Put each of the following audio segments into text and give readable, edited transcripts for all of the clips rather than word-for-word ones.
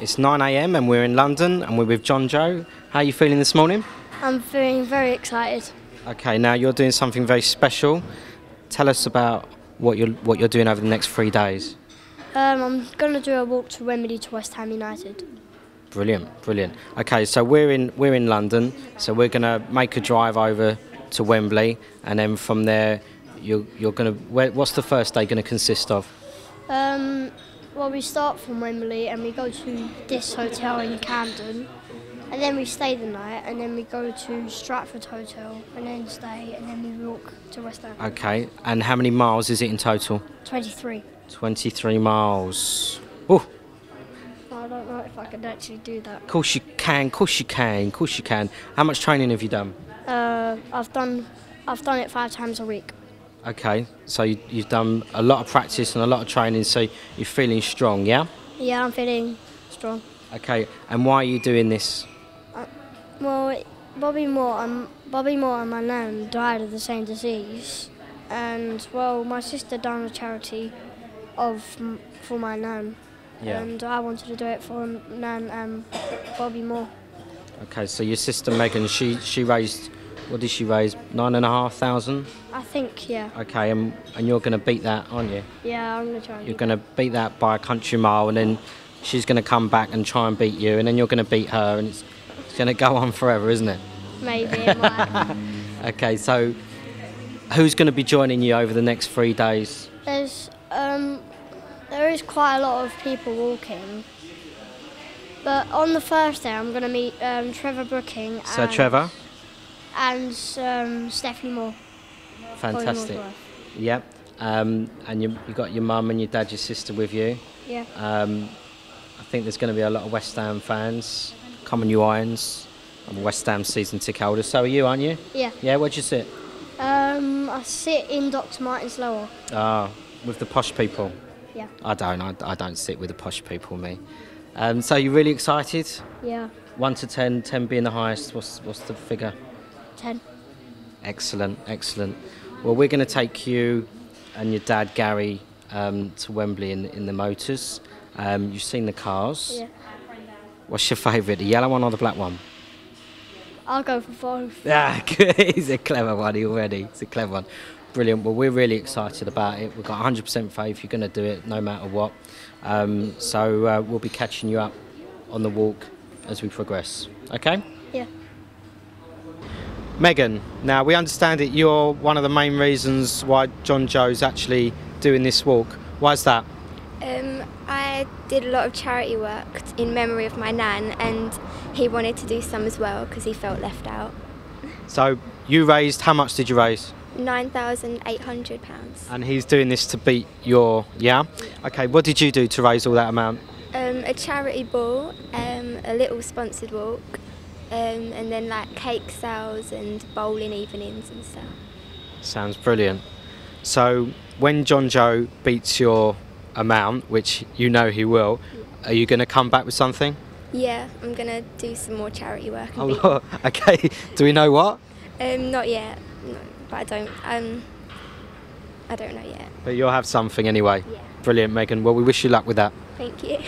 It's 9 a.m. and we're in London and we're with Jonjo. How are you feeling this morning? I'm feeling very excited. Okay, now you're doing something very special. Tell us about what you're doing over the next 3 days. I'm going to do a walk to Wembley to West Ham United. Brilliant, brilliant. Okay, so we're in London, so we're going to make a drive over to Wembley, and then from there, you're going to. What's the first day going to consist of? Well, we start from Wembley and we go to this hotel in Camden, and then we stay the night, and then we go to Stratford Hotel, and then stay, and then we walk to West Ham. Okay, and how many miles is it in total? 23. 23 miles. Oh. I don't know if I could actually do that. Of course you can, of course you can, of course you can. How much training have you done? I've done it 5 times a week. Okay, so you've done a lot of practice and a lot of training, so you're feeling strong, yeah? Yeah, I'm feeling strong. Okay, and why are you doing this? Well, Bobby Moore and my nan died of the same disease, and well, my sister done a charity for my nan, and I wanted to do it for Nan and Bobby Moore. Okay, so your sister Megan, she raised, what did she raise? 9,500? I think, yeah. Okay, and you're going to beat that, aren't you? Yeah, I'm going to try. You're going to beat that by a country mile, and then she's going to come back and try and beat you, and then you're going to beat her, and it's going to go on forever, isn't it? Maybe it might. Okay, so who's going to be joining you over the next 3 days? There is quite a lot of people walking, but on the first day I'm going to meet Trevor Brooking and Trevor? And Stephanie Moore. Fantastic. Yep. And you got your mum and your dad, your sister with you. Yeah. I think there's going to be a lot of West Ham fans. Come on, you Irons. I'm a West Ham season ticket holder. So are you, aren't you? Yeah. Yeah. Where'd you sit? I sit in Dr. Martin's Lower. Ah, with the posh people. Yeah. I don't sit with the posh people, me. So you're really excited? Yeah. 1 to 10, 10 being the highest. What's the figure? 10. Excellent, excellent. Well, we're going to take you and your dad Gary to Wembley in the motors. You've seen the cars. Yeah. What's your favourite, the yellow one or the black one? I'll go for both. Yeah, he's a clever one already. He's a clever one. Brilliant. Well, we're really excited about it. We've got 100% faith you're going to do it no matter what. So we'll be catching you up on the walk as we progress. Okay? Yeah. Megan, now we understand that you're one of the main reasons why Jonjo's actually doing this walk. Why is that? I did a lot of charity work in memory of my nan, and he wanted to do some as well because he felt left out. So you raised, how much did you raise? £9,800. And he's doing this to beat your, yeah? Okay, what did you do to raise all that amount? A charity ball, a little sponsored walk, and then like cake sales and bowling evenings and stuff. Sounds brilliant. So when Jonjo beats your amount, which you know he will, are you going to come back with something? Yeah, I'm going to do some more charity work. Oh, okay. Do we know what? Not yet, no, but I don't know yet. But you'll have something anyway. Yeah. Brilliant, Megan. Well, we wish you luck with that. Thank you.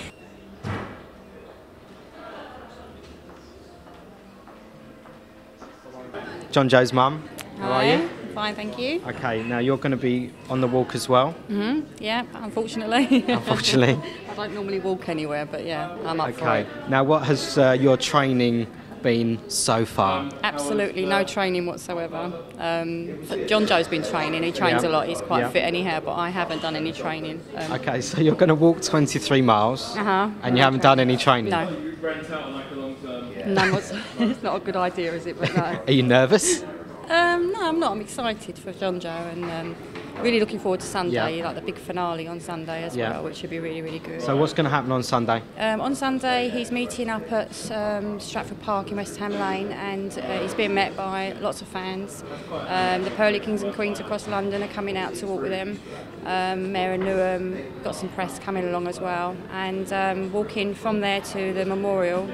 Jonjo's mum. How are you? Fine, thank you. Okay, now you're going to be on the walk as well? Yeah, unfortunately. Unfortunately. I don't normally walk anywhere, but yeah, I'm up for it. Now what has your training been so far? Absolutely no training whatsoever. Jonjo's been training, he trains a lot, he's quite fit anyhow, but I haven't done any training. Okay, so you're going to walk 23 miles and you haven't done any training? No. No, it's not a good idea, is it? But no. Are you nervous? No, I'm not. I'm excited for Jonjo and really looking forward to Sunday, like the big finale on Sunday as well, which should be really, really good. So what's going to happen on Sunday? On Sunday, he's meeting up at Stratford Park in West Ham Lane, and he's being met by lots of fans. The Pearly Kings and Queens across London are coming out to walk with him. Mayor of Newham, got some press coming along as well, and walking from there to the memorial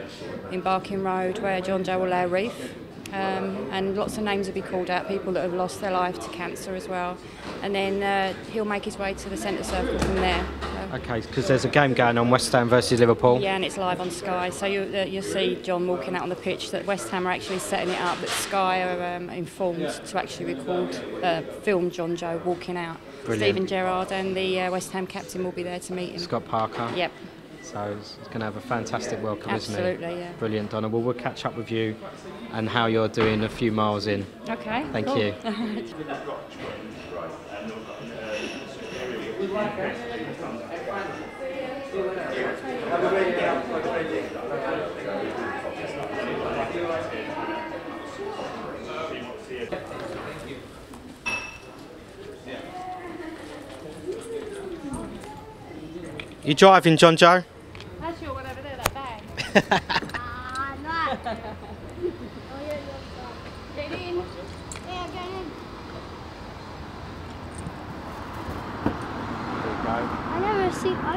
in Barking Road, where Jonjo will lay a wreath. and lots of names will be called out, people that have lost their life to cancer as well. And then he'll make his way to the centre circle from there. Okay, because there's a game going on, West Ham versus Liverpool. Yeah, and it's live on Sky, so you'll see John walking out on the pitch. That West Ham are actually setting it up, that Sky are informed to actually film Jonjo walking out. Brilliant. Stephen Gerrard and the West Ham captain will be there to meet him. Scott Parker. Yep. So it's going to have a fantastic welcome, isn't it? Absolutely, yeah. Brilliant, Donna. Well, we'll catch up with you and how you're doing a few miles in. Okay. Thank cool. you. You driving, Jonjo? That's your one over there, that bag. Get in. Yeah, get in. There you go. I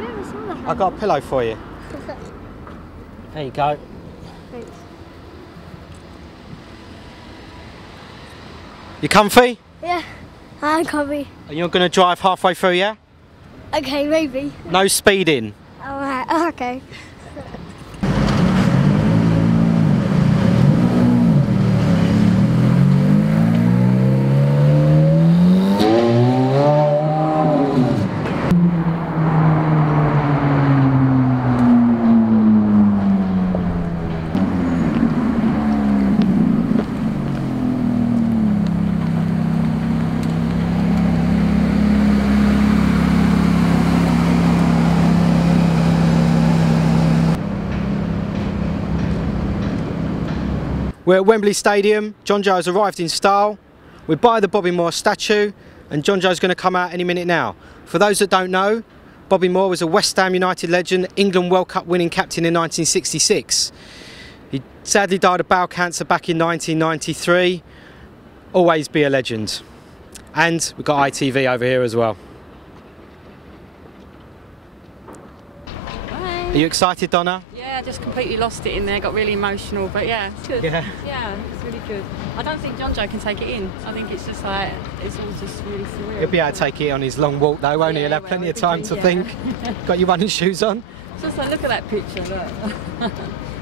never saw that. I got a pillow for you. There you go. Thanks. You comfy? Yeah, I'm comfy. And you're going to drive halfway through, yeah? Okay, maybe. No speeding. Alright, okay. We're at Wembley Stadium. Jonjo has arrived in style. We're by the Bobby Moore statue, and Jonjo's going to come out any minute now. For those that don't know, Bobby Moore was a West Ham United legend, England World Cup winning captain in 1966. He sadly died of bowel cancer back in 1993. Always be a legend. And we've got ITV over here as well. Are you excited, Donna? Yeah, I just completely lost it in there, got really emotional, but yeah, it's good. Yeah. Yeah, it's really good. I don't think Jonjo can take it in. I think it's just like, it's all just really surreal. He'll be able to take it on his long walk though, won't he? He'll have plenty of time to think. Got your running shoes on? It's just like, look at that picture, look.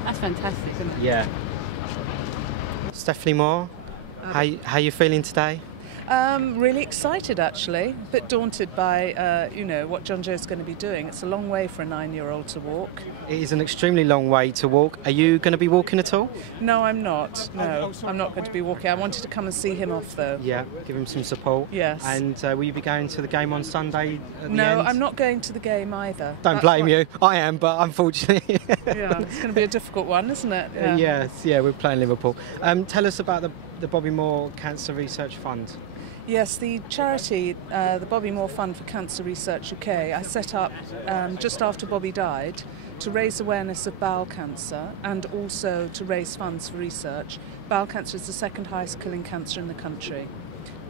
That's fantastic, isn't it? Yeah. Stephanie Moore, how you feeling today? Really excited actually, a bit daunted by you know, what Jonjo's going to be doing. It's a long way for a 9-year-old to walk. It is an extremely long way to walk. Are you going to be walking at all? No, I'm not. No, I'm not going to be walking. I wanted to come and see him off though. Yeah, give him some support. Yes. And will you be going to the game on Sunday at the No, end? I'm not going to the game either. Don't That's blame why- you. I am, but unfortunately. Yeah, it's going to be a difficult one, isn't it? Yeah. Yes, yeah, we're playing Liverpool. Tell us about the Bobby Moore Cancer Research Fund. Yes, the charity, the Bobby Moore Fund for Cancer Research UK, I set up just after Bobby died to raise awareness of bowel cancer and also to raise funds for research. Bowel cancer is the second highest killing cancer in the country,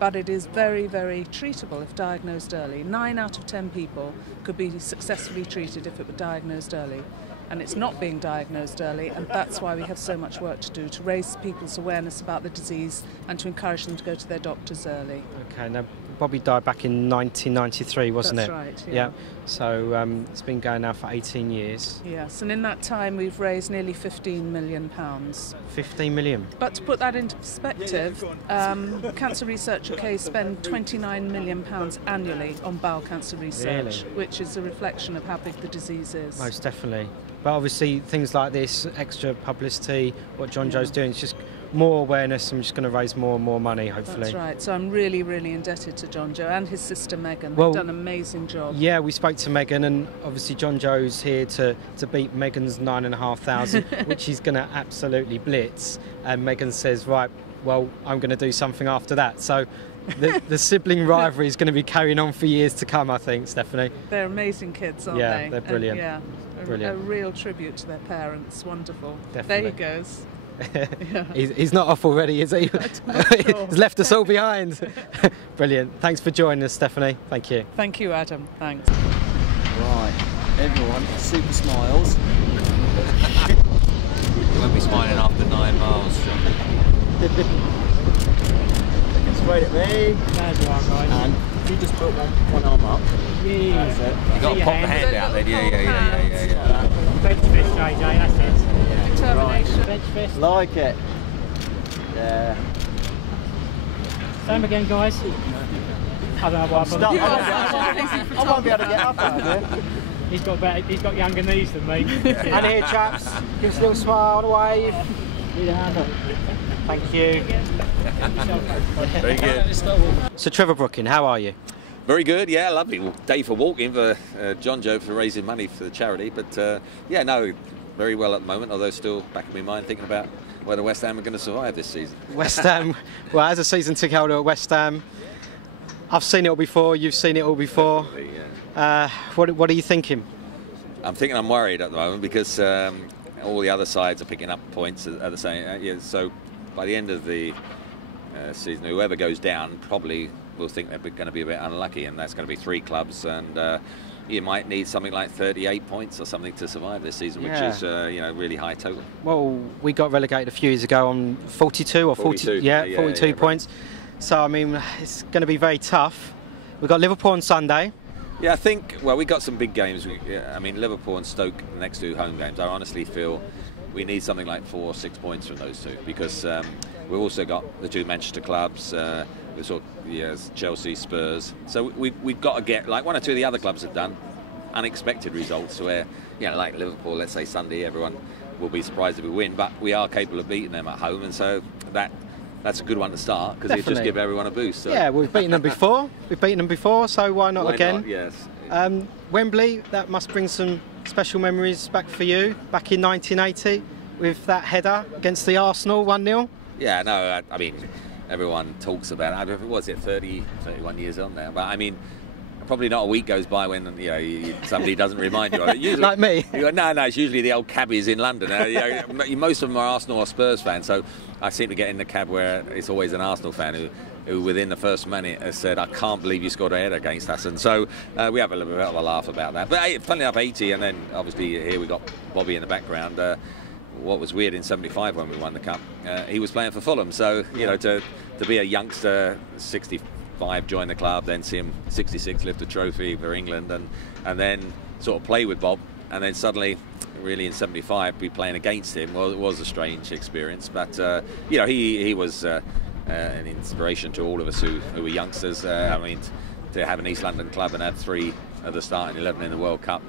but it is very, very treatable if diagnosed early. 9 out of 10 people could be successfully treated if it were diagnosed early. And it's not being diagnosed early, and that's why we have so much work to do, to raise people's awareness about the disease and to encourage them to go to their doctors early. Okay, now Bobby died back in 1993, wasn't That's it? right, yeah. Yeah. So it's been going now for 18 years. Yes, and in that time we've raised nearly £15 million. 15 million. But to put that into perspective, Cancer Research UK spend £29 million annually on bowel cancer research, Really? which is a reflection of how big the disease is. Most definitely. But obviously things like this, extra publicity, what Jonjo's doing, it's just more awareness. I'm just going to raise more and more money, hopefully. That's right. So I'm really, really indebted to Jonjo and his sister Megan. Well, They've done an amazing job. Yeah, we spoke to Megan, and obviously Jonjo's here to beat Megan's 9,500, which he's going to absolutely blitz. And Megan says, right, well, I'm going to do something after that. So the sibling rivalry is going to be carrying on for years to come, I think, Stephanie. They're amazing kids, aren't Yeah, they? they're brilliant. And, yeah, Brilliant. A real tribute to their parents. Wonderful. Definitely. There he goes. He's not off already, is he? Sure. He's left us all behind. Brilliant. Thanks for joining us, Stephanie. Thank you. Thank you, Adam. Thanks. Right, everyone, super smiles. Won't be smiling after 9 miles, John. Looking straight at me. There's one, guys. And if you just put one arm up. Yeah. That's it. You got to pop the hand out then. Yeah. Bench fist, JJ, that's it. Determination. Bench fist. Like it. Yeah. Same again, guys. I don't know why. Stop. I won't be able to get up out of here. He's got younger knees than me. And here, chaps, give us a little smile and a wave. Need a hand up. Thank you. Very good. So Trevor Brooking, how are you? Very good, yeah, lovely day for walking for Jonjo for raising money for the charity. But yeah, no, very well at the moment, although still back in my mind thinking about whether West Ham are going to survive this season. West Ham, well, as a season ticket holder at West Ham, I've seen it all before, you've seen it all before. Yeah. What are you thinking? I'm thinking I'm worried at the moment because all the other sides are picking up points at the same. Yeah, so by the end of the season, whoever goes down probably will think they're going to be a bit unlucky, and that's going to be 3 clubs, and you might need something like 38 points or something to survive this season, which is really high total. Well, we got relegated a few years ago on 42 or 40, 42 points. So I mean, it's going to be very tough. We've got Liverpool on Sunday. Yeah, I think, well, we got some big games. I mean, Liverpool and Stoke, the next 2 home games, I honestly feel we need something like 4 or 6 points from those 2, because we've also got the 2 Manchester clubs, we've sort of, Chelsea, Spurs. So we've got to get, like 1 or 2 of the other clubs have done, unexpected results where, like Liverpool, let's say Sunday, everyone will be surprised if we win, but we are capable of beating them at home, and so that's a good one to start, because it just give everyone a boost. So. Yeah, we've beaten them before. So why not again? Yes. Wembley, that must bring some special memories back for you. Back in 1980, with that header against the Arsenal 1-0. Yeah, no, I mean, everyone talks about it. I don't know, was it 31 years on now? But I mean, probably not a week goes by when somebody doesn't remind you of it. Usually, like me. No, it's usually the old cabbies in London. Most of them are Arsenal or Spurs fans, so I seem to get in the cab where it's always an Arsenal fan who within the first minute has said, "I can't believe you scored a header against us," and so we have a little bit of a laugh about that. But funnily enough, 80, and then obviously here we got Bobby in the background. What was weird in '75 when we won the cup, he was playing for Fulham, so to be a youngster, 65 join the club, then see him 66 lift a trophy for England, and then sort of play with Bob, and then suddenly really in '75 be playing against him was a strange experience. But he was an inspiration to all of us who were youngsters. I mean, to have an East London club and have 3 of the starting 11 in the World Cup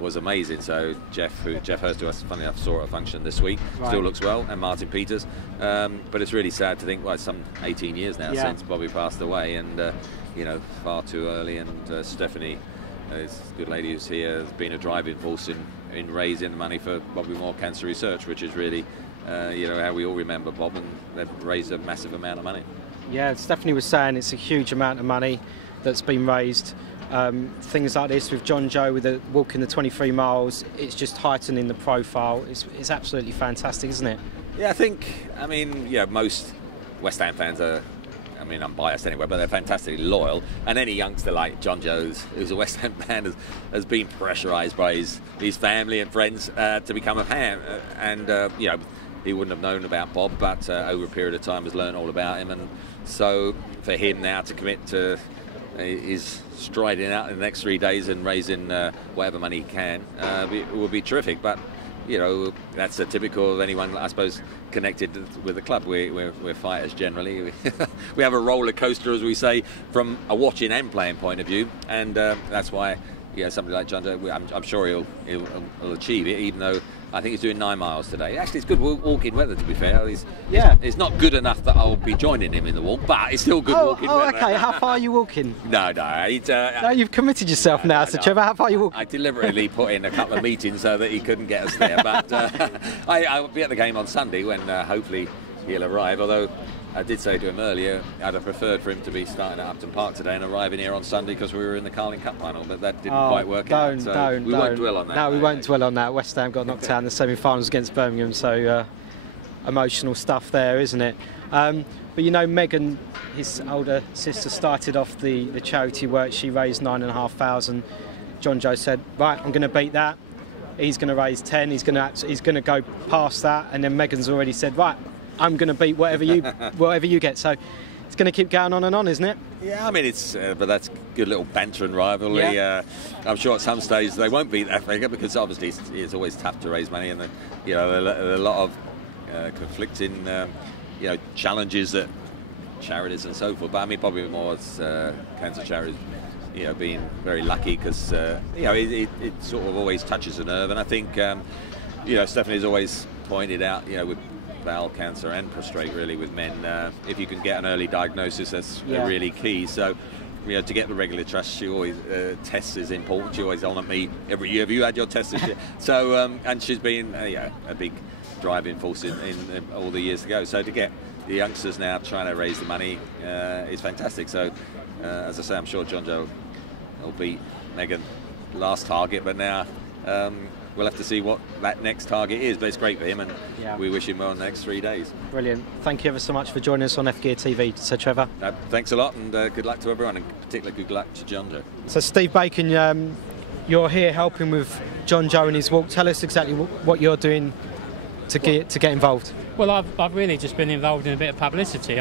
was amazing. So Jeff Hurst, who I funny enough saw at a function this week, still looks well, and Martin Peters. But it's really sad to think, well, it's some 18 years now since Bobby passed away, and far too early. And Stephanie, this good lady who's here, has been a driving force in raising the money for Bobby Moore Cancer Research, which is really how we all remember Bob, and they've raised a massive amount of money. Yeah, Stephanie was saying it's a huge amount of money that's been raised. Things like this with Jonjo, with the walking the 23 miles, it's just heightening the profile. It's absolutely fantastic, isn't it? Yeah, most West Ham fans are, I'm biased anyway, but they're fantastically loyal. And any youngster like Jonjo, who's a West Ham fan, has been pressurised by his family and friends to become a fan. He wouldn't have known about Bob, but over a period of time has learned all about him. And so for him now to commit to is striding out in the next 3 days and raising whatever money he can, it would be terrific. But that's a typical of anyone, I suppose, connected with the club. We're fighters generally. We have a roller coaster, as we say, from a watching and playing point of view, and that's why somebody like Jonjo, I'm sure he'll achieve it, even though I think he's doing 9 miles today. Actually, it's good walking weather, to be fair. It's not good enough that I'll be joining him in the walk, but it's still good walking weather. Okay. How far are you walking? No. No, you've committed yourself now, so Trevor, how far are you walking? I deliberately put in a couple of meetings so that he couldn't get us there, but I'll be at the game on Sunday when hopefully he'll arrive, although I did say to him earlier I'd have preferred for him to be starting at Upton Park today and arriving here on Sunday because we were in the Carling Cup final, but that didn't quite work out. So we won't dwell on that. No, we won't dwell on that. West Ham got knocked out in the semi-finals against Birmingham, so emotional stuff there, isn't it? But Megan, his older sister, started off the charity work. She raised 9,500. Jonjo said, right, I'm going to beat that. He's going to raise 10. He's going to go past that, and then Megan's already said, right, I'm going to beat whatever you get. So it's going to keep going on and on, isn't it? Yeah, I mean, it's but that's good little banter and rivalry. Yeah. I'm sure at some stage they won't be that figure because obviously it's always tough to raise money, and there are a lot of conflicting challenges that charities and so forth. But I mean, probably more as cancer charities, being very lucky because it sort of always touches a nerve, and I think Stephanie's always pointed out with bowel cancer and prostate really with men, if you can get an early diagnosis, that's really key. So to get the regular tests, she always tests is important. She always honour me every year. Have you had your test this year? So and she's been a big driving force in all the years to go. So to get the youngsters now trying to raise the money is fantastic. So as I say, I'm sure Jonjo will beat Megan last target, but now we'll have to see what that next target is. But it's great for him, and we wish him well in the next 3 days. Brilliant. Thank you ever so much for joining us on F-Gear TV, Sir Trevor. Thanks a lot, and good luck to everyone, and particularly good luck to Jonjo. So Steve Bacon, you're here helping with Jonjo in his walk. Tell us exactly what you're doing to get involved. Well, I've really just been involved in a bit of publicity.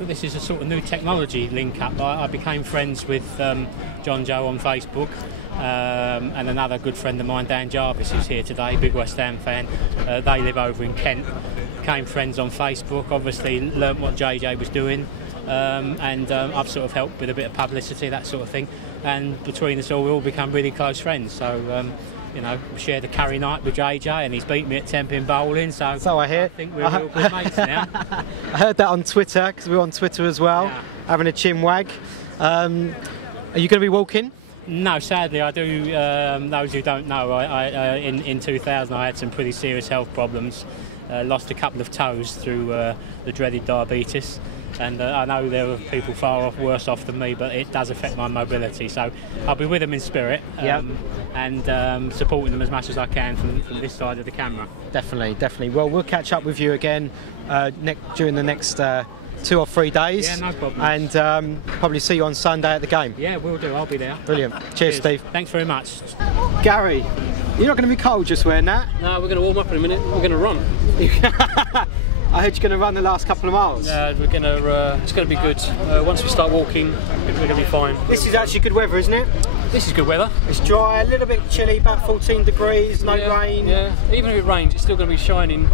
This is a sort of new technology link-up. I became friends with Jonjo on Facebook, and another good friend of mine, Dan Jarvis, who's here today, big West Ham fan. They live over in Kent. Became friends on Facebook, obviously learnt what JJ was doing, and I've sort of helped with a bit of publicity, that sort of thing. And between us all, we all become really close friends. So shared a curry night with JJ, and he's beat me at 10-pin bowling. So I hear. I think we're real good mates now. I heard that on Twitter, because we're on Twitter as well, having a chin wag. Are you going to be walking? No, sadly I do. Those who don't know, in 2000 I had some pretty serious health problems. Lost a couple of toes through the dreaded diabetes. And I know there are people far worse off than me, but it does affect my mobility. So I'll be with them in spirit, and supporting them as much as I can from this side of the camera. Definitely. Well, we'll catch up with you again during the next 2 or 3 days. Yeah, no problem. And probably see you on Sunday at the game. Yeah, we'll do. I'll be there. Brilliant. Cheers, Steve. Thanks very much. Gary, you're not going to be cold just wearing that? No, we're going to warm up in a minute. We're going to run. I heard you're going to run the last couple of miles. Yeah, we're going to. It's going to be good. Once we start walking, we're going to be fine. This is actually good weather, isn't it? This is good weather. It's dry, a little bit chilly, about 14 degrees, no rain. Yeah, even if it rains, it's still going to be shining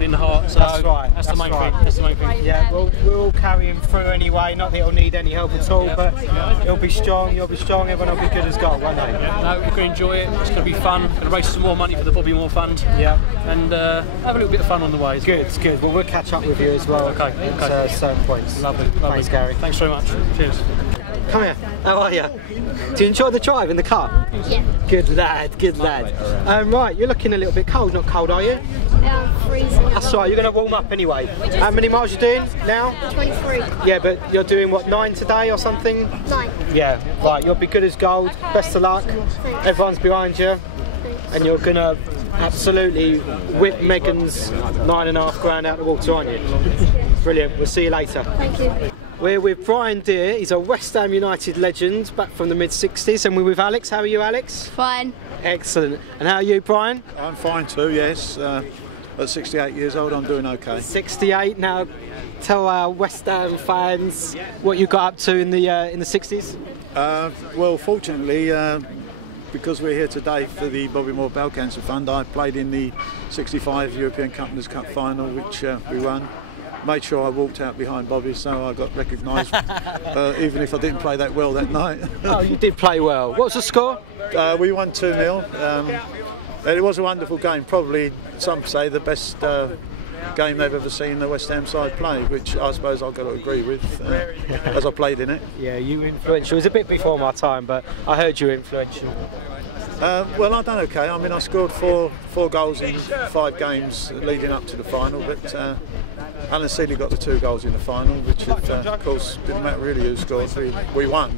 in the heart. So that's right. That's the main thing. That's the main thing. Yeah, we're all carrying through anyway. Not that it'll need any help at all, but it'll be strong. You'll be strong. Everyone will be good as gold, won't they? No, we're going to enjoy it. It's going to be fun. We're going to raise some more money for the Bobby Moore Fund. Yeah. And have a little bit of fun on the way. Good. Well, we'll catch up with you as well. Okay. At certain points. Lovely. Thanks, Gary. Thanks very much. Cheers. Come here. How are you? Do you enjoy the drive in the car? Yeah. Good lad. Right, you're looking a little bit cold. Not cold, are you? Yeah, I'm freezing. That's all right. You're going to warm up anyway. How many miles you doing now? 23. Yeah, but you're doing what, 9 today or something? 9. Yeah. Right. You'll be good as gold. Best of luck. Everyone's behind you, and you're going to absolutely whip Megan's £9.5 grand out the water, aren't you? Brilliant. We'll see you later. Thank you. We're with Brian Deere. He's a West Ham United legend back from the mid-60s, and we're with Alex. How are you, Alex? Fine. Excellent. And how are you, Brian? I'm fine too, yes. At 68 years old, I'm doing okay. 68. Now, tell our West Ham fans what you got up to in the 60s. Well, fortunately, because we're here today for the Bobby Moore Bowel Cancer Fund, I played in the 65 European Companies Cup final, which we won. Made sure I walked out behind Bobby, so I got recognised, even if I didn't play that well that night. Oh, you did play well. What was the score? We won 2-0. It was a wonderful game, probably some say the best game they've ever seen the West Ham side play, which I suppose I've got to agree with, as I played in it. Yeah, you were influential. It was a bit before my time, but I heard you were influential. Well, I've done okay. I mean, I scored four goals in 5 games leading up to the final, but Alan Seeley got the 2 goals in the final, which of course didn't matter really who scored. We won.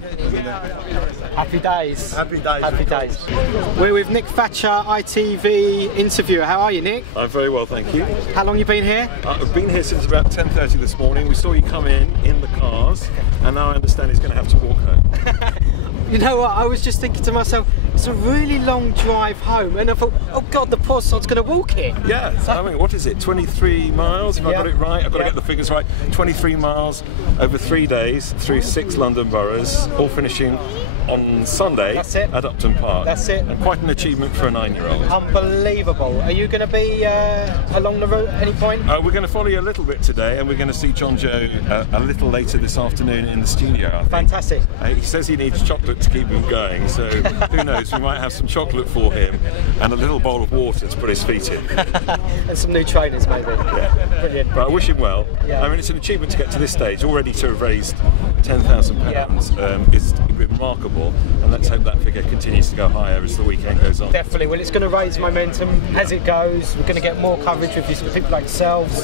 Happy days. Happy days. Happy days. We're with Nick Thatcher, ITV interviewer. How are you, Nick? I'm very well, thank you. How long you been here? I've been here since about 10:30 this morning. We saw you come in the cars, and now I understand he's going to have to walk home. You know what, I was just thinking to myself, it's a really long drive home, and I thought, oh God, the poor sod's going to walk it. Yeah, I mean, what is it, 23 miles, if I got it right? I've got to get the figures right. 23 miles over 3 days through 6 London boroughs, all finishing on Sunday at Upton Park. That's it. And quite an achievement for a 9-year-old. Unbelievable. Are you going to be along the route at any point? We're going to follow you a little bit today, and we're going to see Jonjo a little later this afternoon in the studio, I think. Fantastic. He says he needs chocolate to keep him going, so who knows, we might have some chocolate for him and a little bowl of water to put his feet in. And some new trainers maybe. Yeah. Brilliant. But I wish him well. Yeah. I mean, it's an achievement to get to this stage, already to have raised £10,000 is remarkable, and let's hope that figure continues to go higher as the weekend goes on. Definitely. Well, it's going to raise momentum as it goes. We're going to get more coverage with people like yourselves,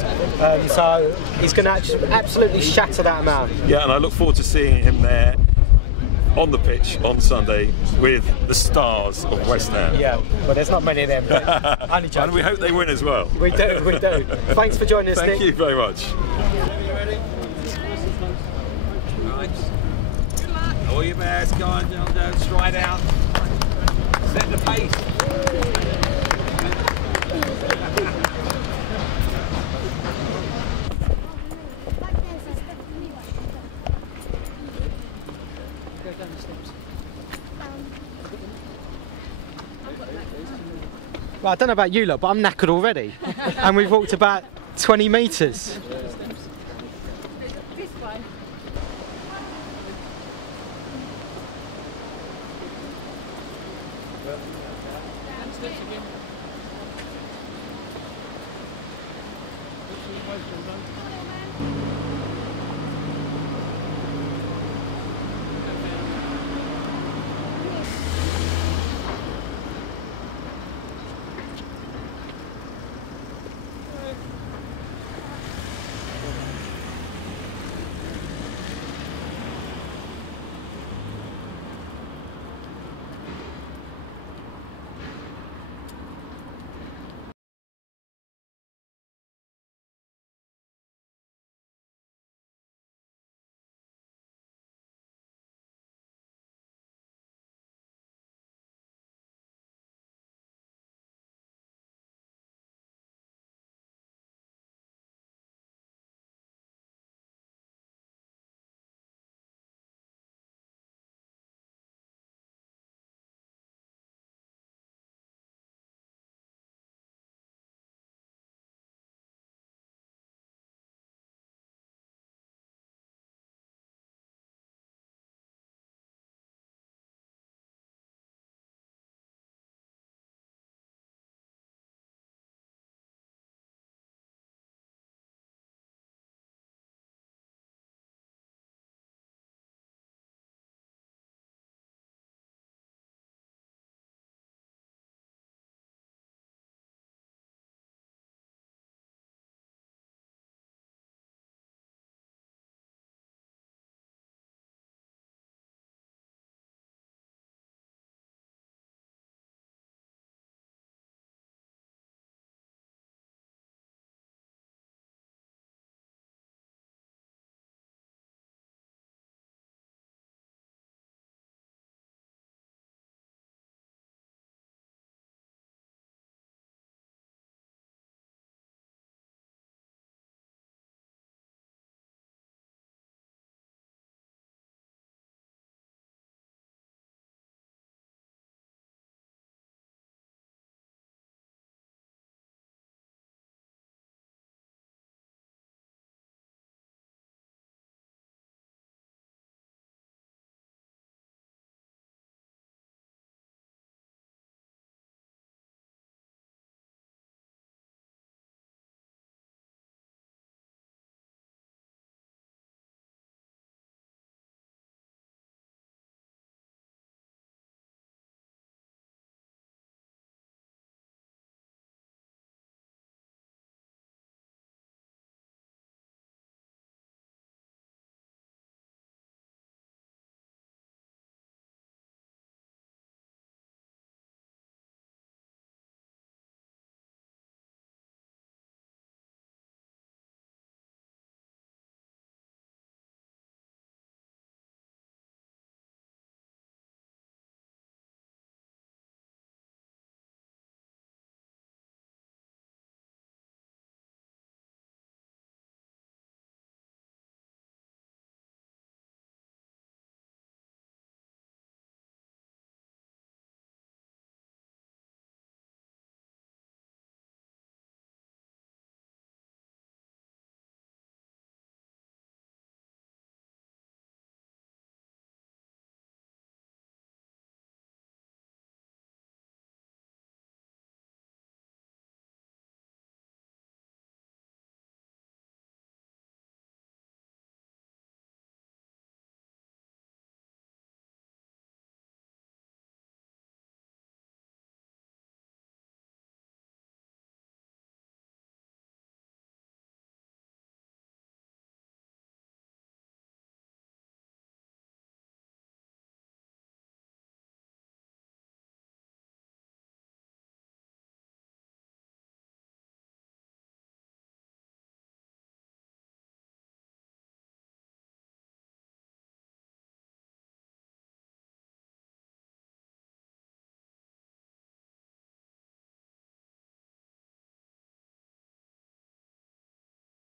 so he's going to absolutely shatter that amount. Yeah, and I look forward to seeing him there on the pitch on Sunday with the stars of West Ham. Yeah, well, there's not many of them. But only joking. And we hope they win as well. We do, we do. Thanks for joining us, Nick. Thank you very much. All your best, go on, Jonjo, stride out. Set the pace. Well, I don't know about you lot, but I'm knackered already. And we've walked about 20 metres.